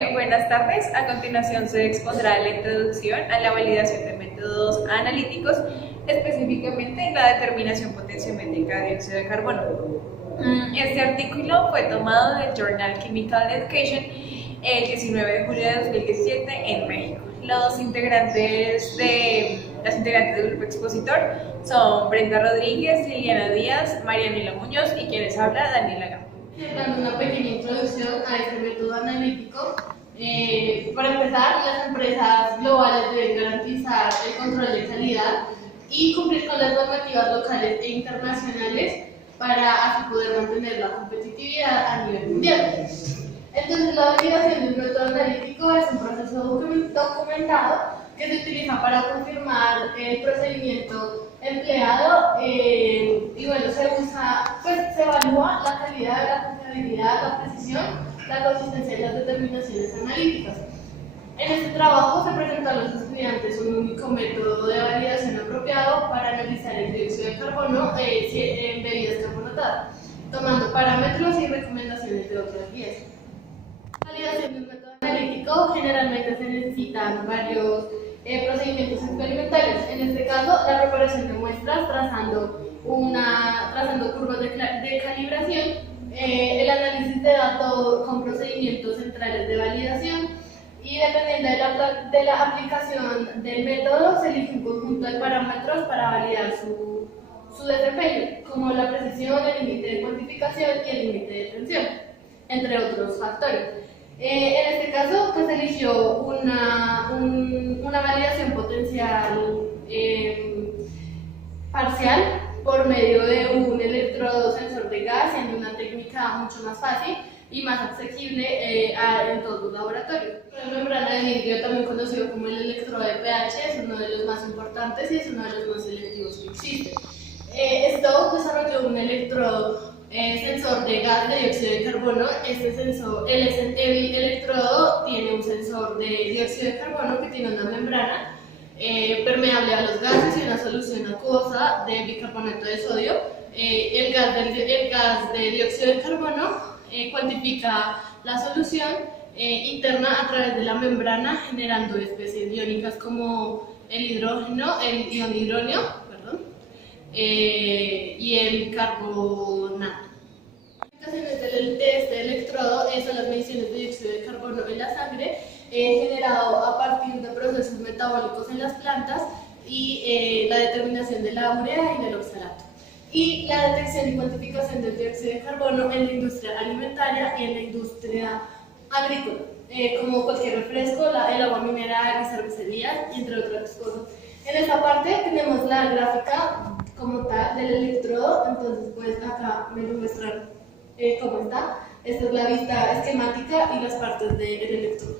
Buenas tardes. A continuación se expondrá la introducción a la validación de métodos analíticos, específicamente en la determinación potenciométrica de dióxido de carbono. Este artículo fue tomado del Journal Chemical Education el 19 de julio de 2017 en México. Las integrantes del grupo expositor son Brenda Rodríguez, Liliana Díaz, Marianela Muñoz y quienes habla, Daniela Gama. Dando una pequeña introducción a este método analítico. Para empezar, las empresas globales deben garantizar el control de calidad y cumplir con las normativas locales e internacionales para así poder mantener la competitividad a nivel mundial. Entonces, la validación de un método analítico es un proceso documentado que se utiliza para confirmar el procedimiento empleado y bueno, se evalúa la calidad, la confiabilidad, la precisión, la consistencia y las determinaciones analíticas. En este trabajo se presenta a los estudiantes un único método de validación apropiado para analizar el dióxido de carbono en bebidas carbonatadas, tomando parámetros y recomendaciones de otras guías. La validación de un método analítico generalmente se necesitan varios procedimientos experimentales. En este caso, la preparación de muestras trazando curvas de calibración, el análisis de datos con procedimientos centrales de validación y dependiendo de la aplicación del método se elige un conjunto de parámetros para validar su desempeño, como la precisión, el límite de cuantificación y el límite de tensión, entre otros factores. En este caso, se eligió una validación potencial parcial por medio de un electrodo sensor de gas, siendo una técnica mucho más fácil y más asequible en todos los laboratorios. La membrana de vidrio, también conocido como el electrodo de pH, es uno de los más importantes y es uno de los más selectivos que existe. Stowe desarrolló un electrodo sensor de gas de dióxido de carbono. El electrodo tiene un sensor de dióxido de carbono que tiene una membrana permeable a los gases y una solución acuosa de bicarbonato de sodio. El gas de dióxido de carbono cuantifica la solución interna a través de la membrana, generando especies iónicas como el ion hidrógeno, y el carbonato. Las aplicaciones de este electrodo son las mediciones de dióxido de carbono en la sangre, generado a partir de procesos metabólicos en las plantas, y la determinación de la urea y del oxalato, y la detección y cuantificación del dióxido de carbono en la industria alimentaria y en la industria agrícola, como cualquier refresco, el agua mineral y cervecerías, entre otras cosas. En esta parte tenemos la gráfica como tal del electrodo. Entonces pues acá me lo muestran cómo está. Esta es la vista esquemática y las partes del electrodo.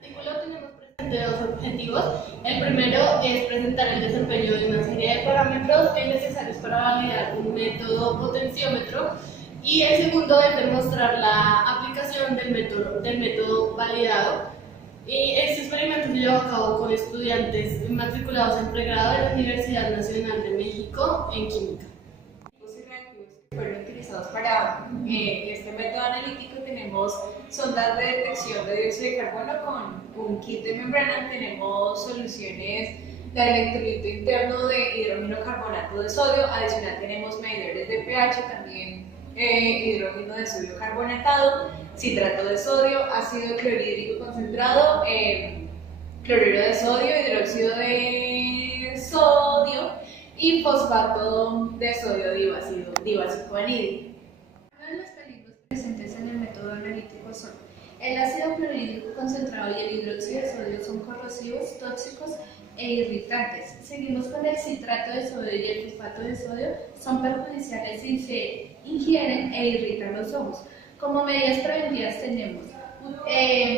En el artículo tenemos presentes dos objetivos. El primero es presentar el desempeño de una serie de parámetros necesarios para validar un método potenciómetro, y el segundo es demostrar la aplicación del método validado. Y este experimento se llevó a cabo con estudiantes matriculados en pregrado de la Universidad Nacional de México en Química. Los reactivos que fueron utilizados para este método analítico: tenemos sondas de detección de dióxido de carbono con un kit de membrana, tenemos soluciones de electrolito interno de hidrógeno carbonato de sodio, adicional tenemos medidores de pH, también hidrógeno de sodio carbonatado, citrato de sodio, ácido clorhídrico concentrado, cloruro de sodio, hidróxido de sodio y fosfato de sodio divácico anhídrico. Uno de los peligros presentes en el método analítico son el ácido clorhídrico concentrado y el hidróxido de sodio son corrosivos, tóxicos e irritantes. Seguimos con el citrato de sodio y el fosfato de sodio, son perjudiciales si se ingieren e irritan los ojos. Como medidas preventivas tenemos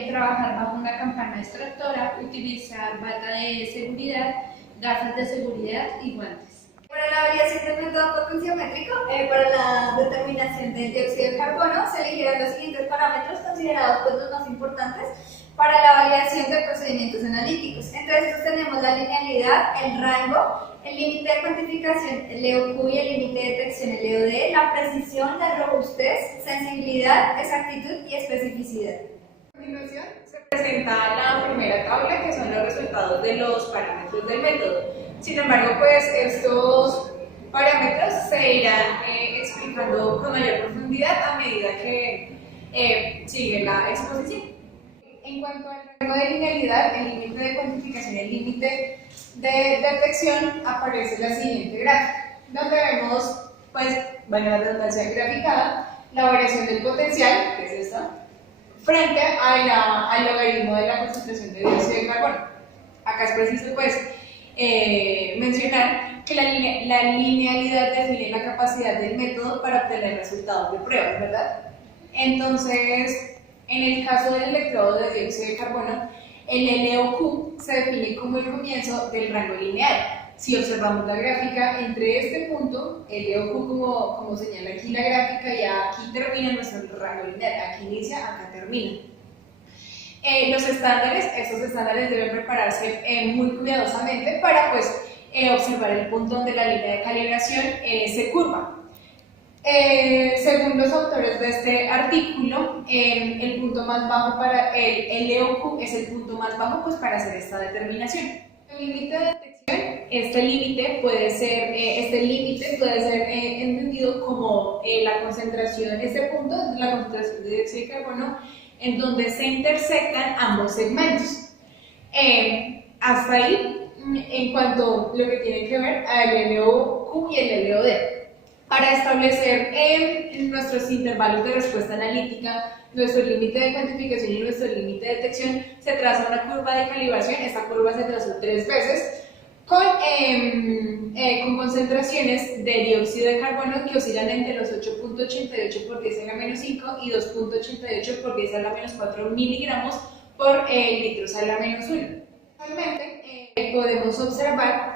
trabajar bajo una campana extractora, utilizar bata de seguridad, gafas de seguridad y guantes. Para la variación del método potenciométrico, para la determinación del dióxido de carbono, se eligieron los siguientes parámetros considerados los más importantes para la validación de procedimientos analíticos. Entre estos tenemos la linealidad, el rango, el límite de cuantificación, el LEOQ, y el límite de detección, el LEOD, la precisión, la robustez, sensibilidad, exactitud y especificidad. continuación se presenta la primera tabla, que son los resultados de los parámetros del método. Sin embargo, pues estos parámetros se irán explicando con mayor profundidad a medida que sigue la exposición. En cuanto al rango de linealidad, el límite de cuantificación y el límite de detección, aparece la siguiente gráfica, donde vemos, pues, bueno, la redundancia graficada, la variación del potencial, que es esta, frente al logaritmo de la concentración de dióxido de carbono. Acá es preciso, pues, mencionar que la linealidad define la capacidad del método para obtener resultados de pruebas, ¿verdad? Entonces, en el caso del electrodo de dióxido de carbono, el LOQ se define como el comienzo del rango lineal. Si observamos la gráfica, entre este punto, el LOQ como señala aquí la gráfica, ya aquí termina nuestro rango lineal, aquí inicia, acá termina. Los estándares, estos estándares deben prepararse muy cuidadosamente para pues, observar el punto donde la línea de calibración se curva. Según los autores de este artículo, el punto más bajo para el LOQ es el punto más bajo pues, para hacer esta determinación. El límite de detección, este límite puede ser entendido como la concentración, este punto, la concentración de dióxido de carbono, en donde se intersectan ambos segmentos. Hasta ahí, en cuanto a lo que tiene que ver al LOQ y el LOD. Para establecer nuestros intervalos de respuesta analítica, nuestro límite de cuantificación y nuestro límite de detección, se traza una curva de calibración. Esta curva se trazó 3 veces con concentraciones de dióxido de carbono que oscilan entre los 8.88 por 10 a la menos 5 y 2.88 por 10 a la menos 4 miligramos por litros a la menos 1. Actualmente podemos observar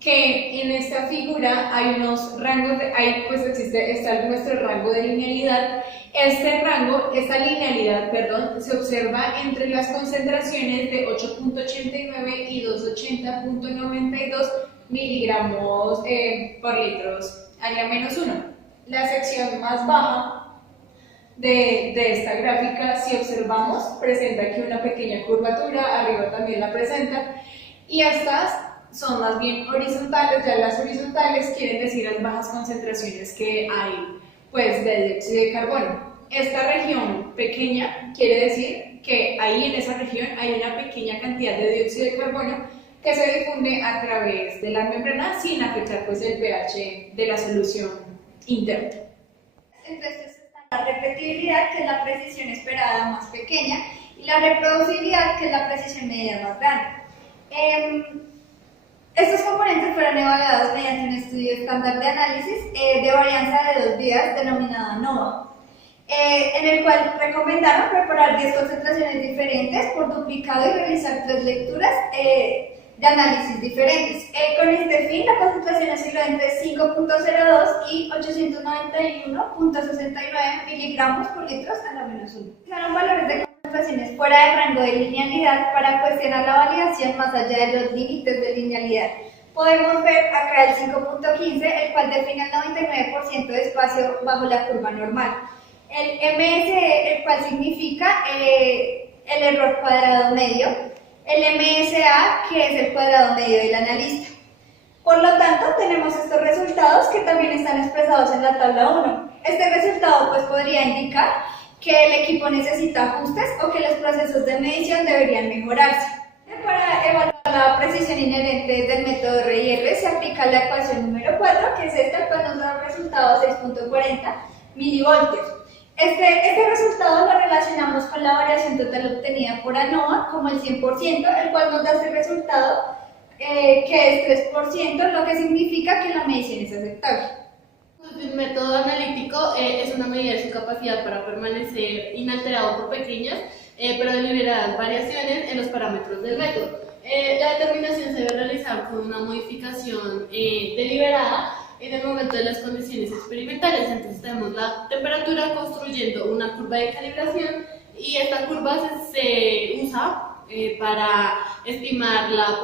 que en esta figura hay unos rangos, está nuestro rango de linealidad. Esta linealidad, se observa entre las concentraciones de 8.89 y 280.92 miligramos por litros a la menos 1. La sección más baja de esta gráfica, si observamos, presenta aquí una pequeña curvatura, arriba también la presenta, y estas son más bien horizontales. Ya las horizontales quieren decir las bajas concentraciones que hay pues, de dióxido de carbono. Esta región pequeña quiere decir que ahí en esa región hay una pequeña cantidad de dióxido de carbono que se difunde a través de la membrana sin afectar pues, el pH de la solución interna. Entre estos están la repetibilidad, que es la precisión esperada más pequeña, y la reproducibilidad, que es la precisión media más grande. Estos componentes fueron evaluados mediante un estudio estándar de análisis de varianza de 2 vías denominado ANOVA, en el cual recomendaron preparar 10 concentraciones diferentes por duplicado y realizar 3 lecturas de análisis diferentes. Con este fin, la concentración osciló entre 5.02 y 891.69 miligramos por litros a la menos 1. Fueron valores de concentraciones fuera del rango de linealidad para cuestionar la validación más allá de los límites de linealidad. Podemos ver acá el 5.15, el cual define el 99% de espacio bajo la curva normal. El MSE, el cual significa el error cuadrado medio. El MSA, que es el cuadrado medio del analista. Por lo tanto, tenemos estos resultados que también están expresados en la tabla 1. Este resultado pues, podría indicar que el equipo necesita ajustes o que los procesos de medición deberían mejorarse. Para evaluar la precisión inherente del método RIR se aplica la ecuación número 4, que es esta, que nos da un resultado de 6.40 milivoltios. Este resultado lo relacionamos con la variación total obtenida por ANOVA como el 100%, el cual nos da este resultado que es 3%, lo que significa que la medición es aceptable. El método analítico es una medida de su capacidad para permanecer inalterado por pequeñas pero deliberadas variaciones en los parámetros del método. La determinación se debe realizar con una modificación deliberada en el momento de las condiciones experimentales. Entonces tenemos la temperatura construyendo una curva de calibración y esta curva se usa para estimarla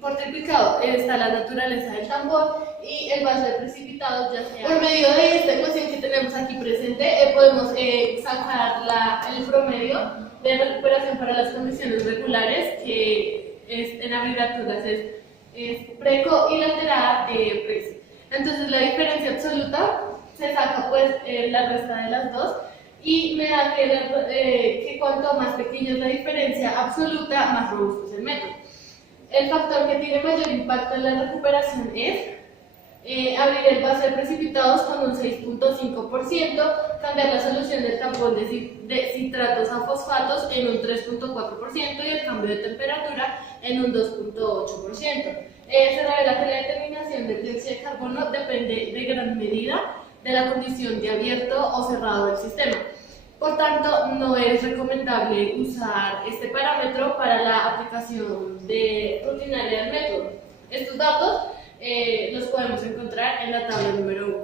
por triplicado. Está la naturaleza del tambor y el vaso de precipitados, ya sea por medio de esta ecuación que tenemos aquí presente, podemos sacar el promedio de recuperación para las condiciones regulares, que en abreviaturas es preco, y lateral precio. Entonces la diferencia absoluta se saca pues la resta de las dos y me da que cuanto más pequeña es la diferencia absoluta, más robusto es el método. El factor que tiene mayor impacto en la recuperación es abrir el vaso de precipitados con un 6.5%, cambiar la solución del tampón de citratos a fosfatos en un 3.4% y el cambio de temperatura en un 2.8%. Se revela que la determinación del dióxido de carbono depende de gran medida de la condición de abierto o cerrado del sistema. Por tanto, no es recomendable usar este parámetro para la aplicación rutinaria del método. Estos datos los podemos encontrar en la tabla número 1.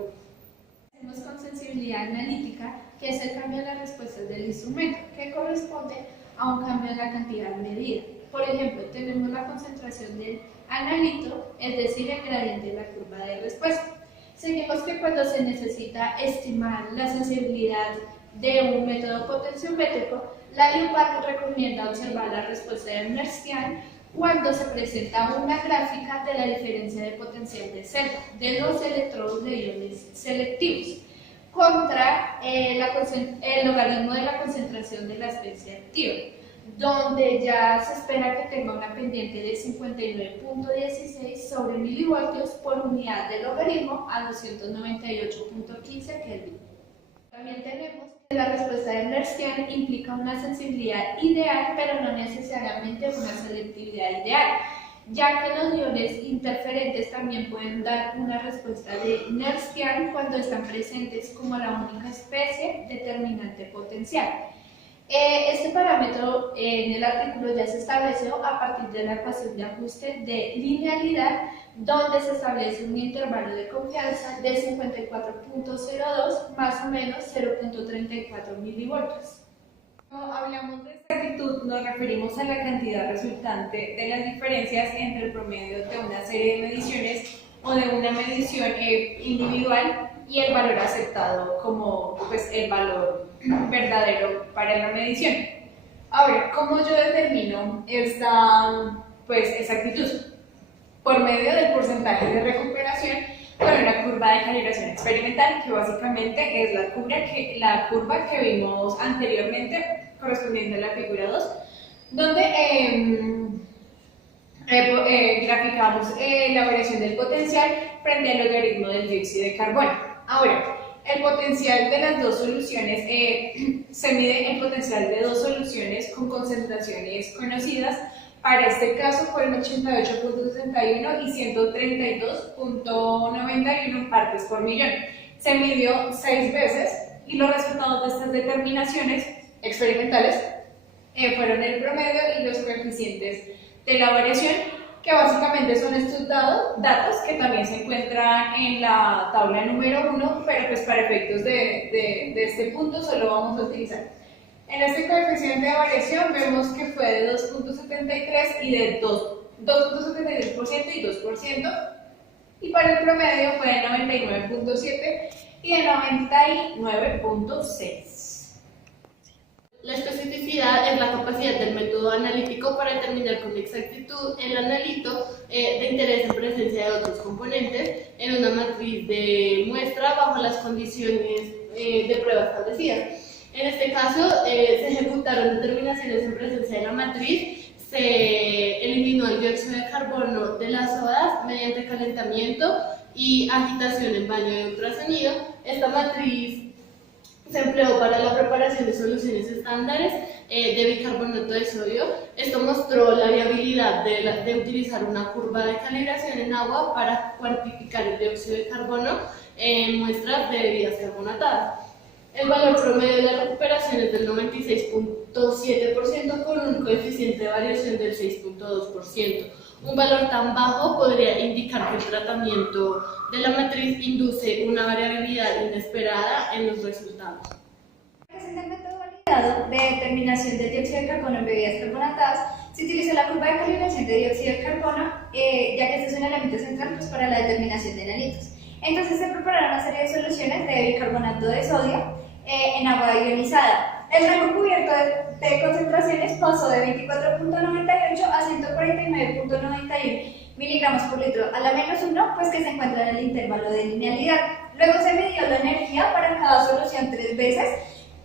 Hacemos con sensibilidad analítica, que es el cambio de las respuestas del instrumento, que corresponde a un cambio en la cantidad medida. Por ejemplo, tenemos la concentración del analito, es decir, el gradiente de la curva de respuesta. Seguimos que cuando se necesita estimar la sensibilidad de un método potenciométrico, la IUPAC recomienda observar la respuesta de Merskian cuando se presenta una gráfica de la diferencia de potencial de celda de los electrodos de iones selectivos contra el logaritmo de la concentración de la especie activa, donde ya se espera que tenga una pendiente de 59.16 sobre milivoltios por unidad de logaritmo a 298.15 Kelvin. También tenemos que la respuesta de Merskian implica una sensibilidad ideal, pero no necesariamente una selectividad ideal, ya que los iones interferentes también pueden dar una respuesta de Merskian cuando están presentes como la única especie determinante potencial. Este parámetro en el artículo ya se estableció a partir de la ecuación de ajuste de linealidad, donde se establece un intervalo de confianza de 54.02 más o menos 0.34 milivoltios. Cuando hablamos de exactitud, nos referimos a la cantidad resultante de las diferencias entre el promedio de una serie de mediciones o de una medición individual y el valor aceptado como pues, el valor verdadero para la medición. Ahora, ¿cómo yo determino esta exactitud? Por medio del porcentaje de recuperación con una curva de calibración experimental, que básicamente es la curva que vimos anteriormente, correspondiente a la figura 2, donde graficamos la variación del potencial frente al logaritmo del dióxido de carbono. Ahora, el potencial de las dos soluciones, se mide el potencial de dos soluciones con concentraciones conocidas. Para este caso fueron 88.61 y 132.91 partes por millón. Se midió 6 veces y los resultados de estas determinaciones experimentales fueron el promedio y los coeficientes de la variación, que básicamente son estos datos que también se encuentran en la tabla número 1, pero pues para efectos de este punto solo vamos a utilizar. En este coeficiente de variación vemos que fue de 2.73 y de 2.73% y 2%, y para el promedio fue de 99.7 y de 99.6. La especificidad es la capacidad del método analítico para determinar con exactitud el analito de interés en presencia de otros componentes en una matriz de muestra bajo las condiciones de prueba establecidas. En este caso, se ejecutaron determinaciones en presencia de la matriz, se eliminó el dióxido de carbono de las sodas mediante calentamiento y agitación en baño de ultrasonido. Esta matriz se empleó para la preparación de soluciones estándares de bicarbonato de sodio. Esto mostró la viabilidad de utilizar una curva de calibración en agua para cuantificar el dióxido de carbono en muestras de bebidas carbonatadas. El valor promedio de la recuperación es del 96.7% con un coeficiente de variación del 6.2%. Un valor tan bajo podría indicar que el tratamiento de la matriz induce una variabilidad inesperada en los resultados. En el método validado de determinación de dióxido de carbono en bebidas carbonatadas, se utiliza la curva de calibración de dióxido de carbono, ya que este es un elemento central pues, para la determinación de analitos. Entonces se prepararon una serie de soluciones de bicarbonato de sodio en agua ionizada. El rango cubierto de concentraciones pasó de 24.98 a 149.91 miligramos por litro a la -1, pues que se encuentra en el intervalo de linealidad. Luego se midió la energía para cada solución 3 veces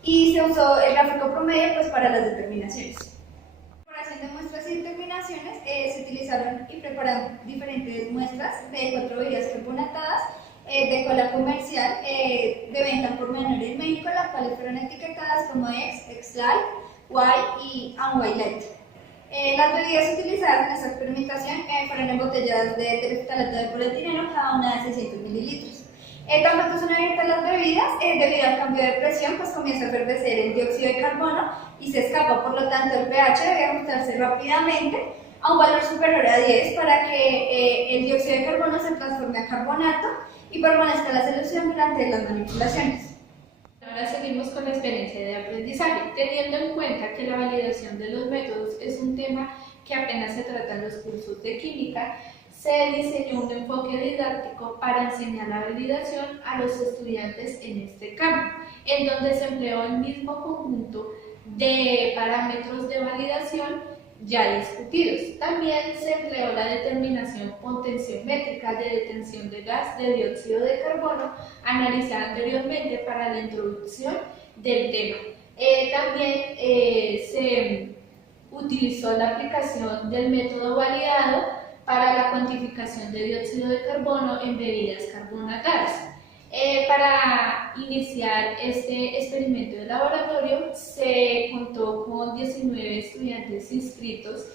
y se usó el gráfico promedio pues para las determinaciones. Para hacer muestras y determinaciones se utilizaron y prepararon diferentes muestras de 4 bebidas carbonatadas de cola comercial de venta por menor en México, las cuales fueron etiquetadas como X-Light, Y y Y Light. Las bebidas utilizadas en esta experimentación fueron en botellas de tereftalato de polietileno, cada una de 600 mililitros. Tan pronto son abiertas las bebidas, debido al cambio de presión, pues comienza a efervecer el dióxido de carbono y se escapa, por lo tanto el pH debe ajustarse rápidamente a un valor superior a 10 para que el dióxido de carbono se transforme a carbonato y permanezca en la solución durante las manipulaciones. Ahora seguimos con la experiencia de aprendizaje, teniendo en cuenta que la validación de los métodos es un tema que apenas se trata en los cursos de química. Se diseñó un enfoque didáctico para enseñar la validación a los estudiantes en este campo, en donde se empleó el mismo conjunto de parámetros de validación ya discutidos. También se empleó la determinación potenciométrica de detención de gas de dióxido de carbono, analizada anteriormente para la introducción del tema. También se utilizó la aplicación del método validado para la cuantificación de dióxido de carbono en bebidas carbonatadas. Para iniciar este experimento de laboratorio se contó con 19 estudiantes inscritos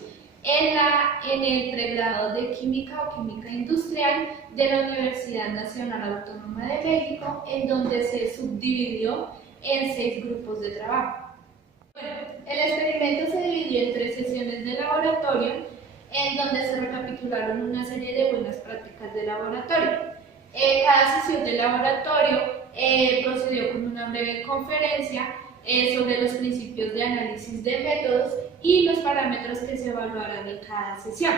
en el pregrado de Química o Química Industrial de la Universidad Nacional Autónoma de México, en donde se subdividió en 6 grupos de trabajo. Bueno, el experimento se dividió en 3 sesiones de laboratorio, en donde se recapitularon una serie de buenas prácticas de laboratorio. Cada sesión de laboratorio procedió con una breve conferencia sobre los principios de análisis de métodos y los parámetros que se evaluarán en cada sesión.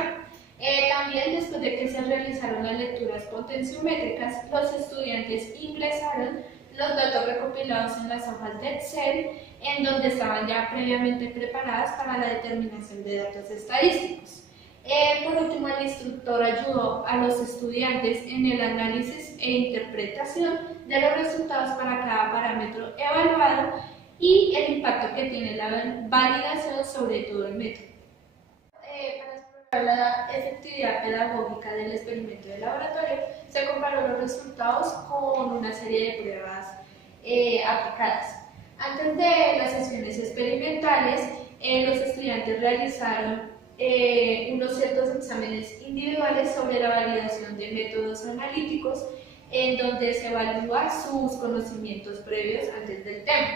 También, después de que se realizaron las lecturas potenciométricas, los estudiantes ingresaron los datos recopilados en las hojas de Excel, en donde estaban ya previamente preparadas para la determinación de datos estadísticos. Por último, el instructor ayudó a los estudiantes en el análisis e interpretación de los resultados para cada parámetro evaluado y el impacto que tiene la validación sobre todo el método. Para explorar la efectividad pedagógica del experimento de laboratorio, se comparó los resultados con una serie de pruebas aplicadas. Antes de las sesiones experimentales, los estudiantes realizaron unos ciertos exámenes individuales sobre la validación de métodos analíticos, en donde se evalúa sus conocimientos previos antes del tema.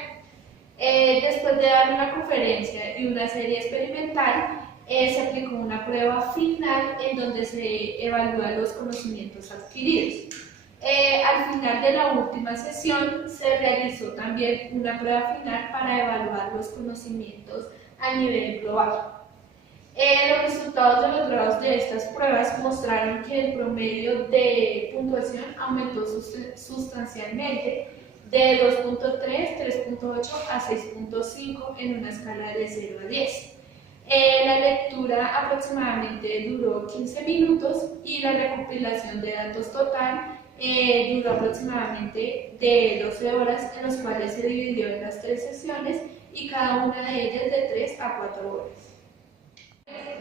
Después de dar una conferencia y una serie experimental, se aplicó una prueba final en donde se evalúan los conocimientos adquiridos. Al final de la última sesión se realizó también una prueba final para evaluar los conocimientos a nivel global. Los resultados de los grados de estas pruebas mostraron que el promedio de puntuación aumentó sustancialmente de 2.3, 3.8 a 6.5 en una escala de 0 a 10. La lectura aproximadamente duró 15 minutos y la recopilación de datos total duró aproximadamente de 12 horas, en las cuales se dividió en las 3 sesiones y cada una de ellas de 3 a 4 horas.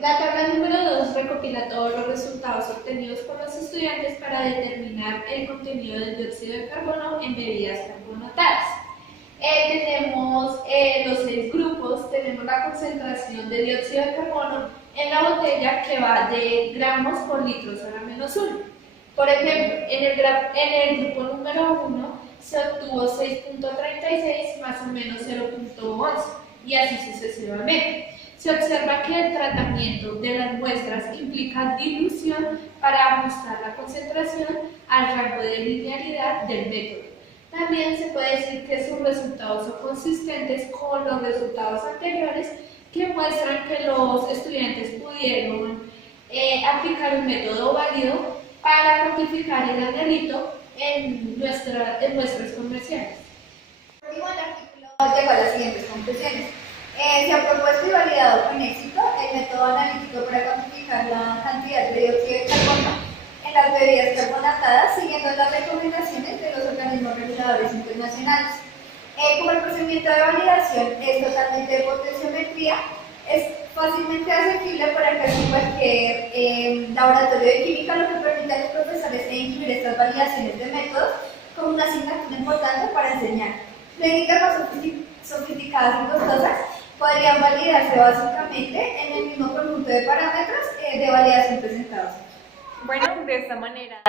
La tabla número 2 recopila todos los resultados obtenidos por los estudiantes para determinar el contenido del dióxido de carbono en bebidas carbonatadas. Tenemos los 6 grupos, tenemos la concentración de dióxido de carbono en la botella que va de gramos por litro a la -1. Por ejemplo, en el grupo número 1 se obtuvo 6.36 más o menos 0.11 y así sucesivamente. Se observa que el tratamiento de las muestras implica dilución para ajustar la concentración al rango de linealidad del método. También se puede decir que sus resultados son consistentes con los resultados anteriores, que muestran que los estudiantes pudieron aplicar un método válido para cuantificar el analito en muestras comerciales. Por último, el artículo llegó a las siguientes conclusiones. Se ha propuesto y validado con éxito el método analítico para cuantificar la cantidad de dióxido de carbono en las bebidas carbonatadas, siguiendo las recomendaciones de los organismos reguladores internacionales. Como el procedimiento de validación es totalmente de potenciometría, es fácilmente asequible para casi cualquier laboratorio de química, lo que permite a los profesores incluir estas validaciones de métodos como una asignatura importante para enseñar. Técnicas más sofisticadas y costosas podrían validarse básicamente en el mismo conjunto de parámetros de validación presentados. Bueno, de esta manera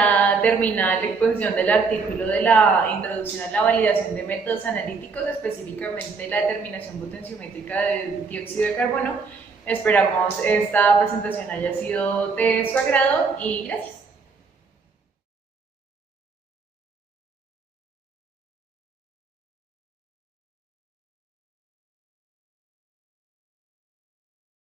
termina la exposición del artículo de la introducción a la validación de métodos analíticos, específicamente la determinación potenciométrica del dióxido de carbono. Esperamos esta presentación haya sido de su agrado y gracias.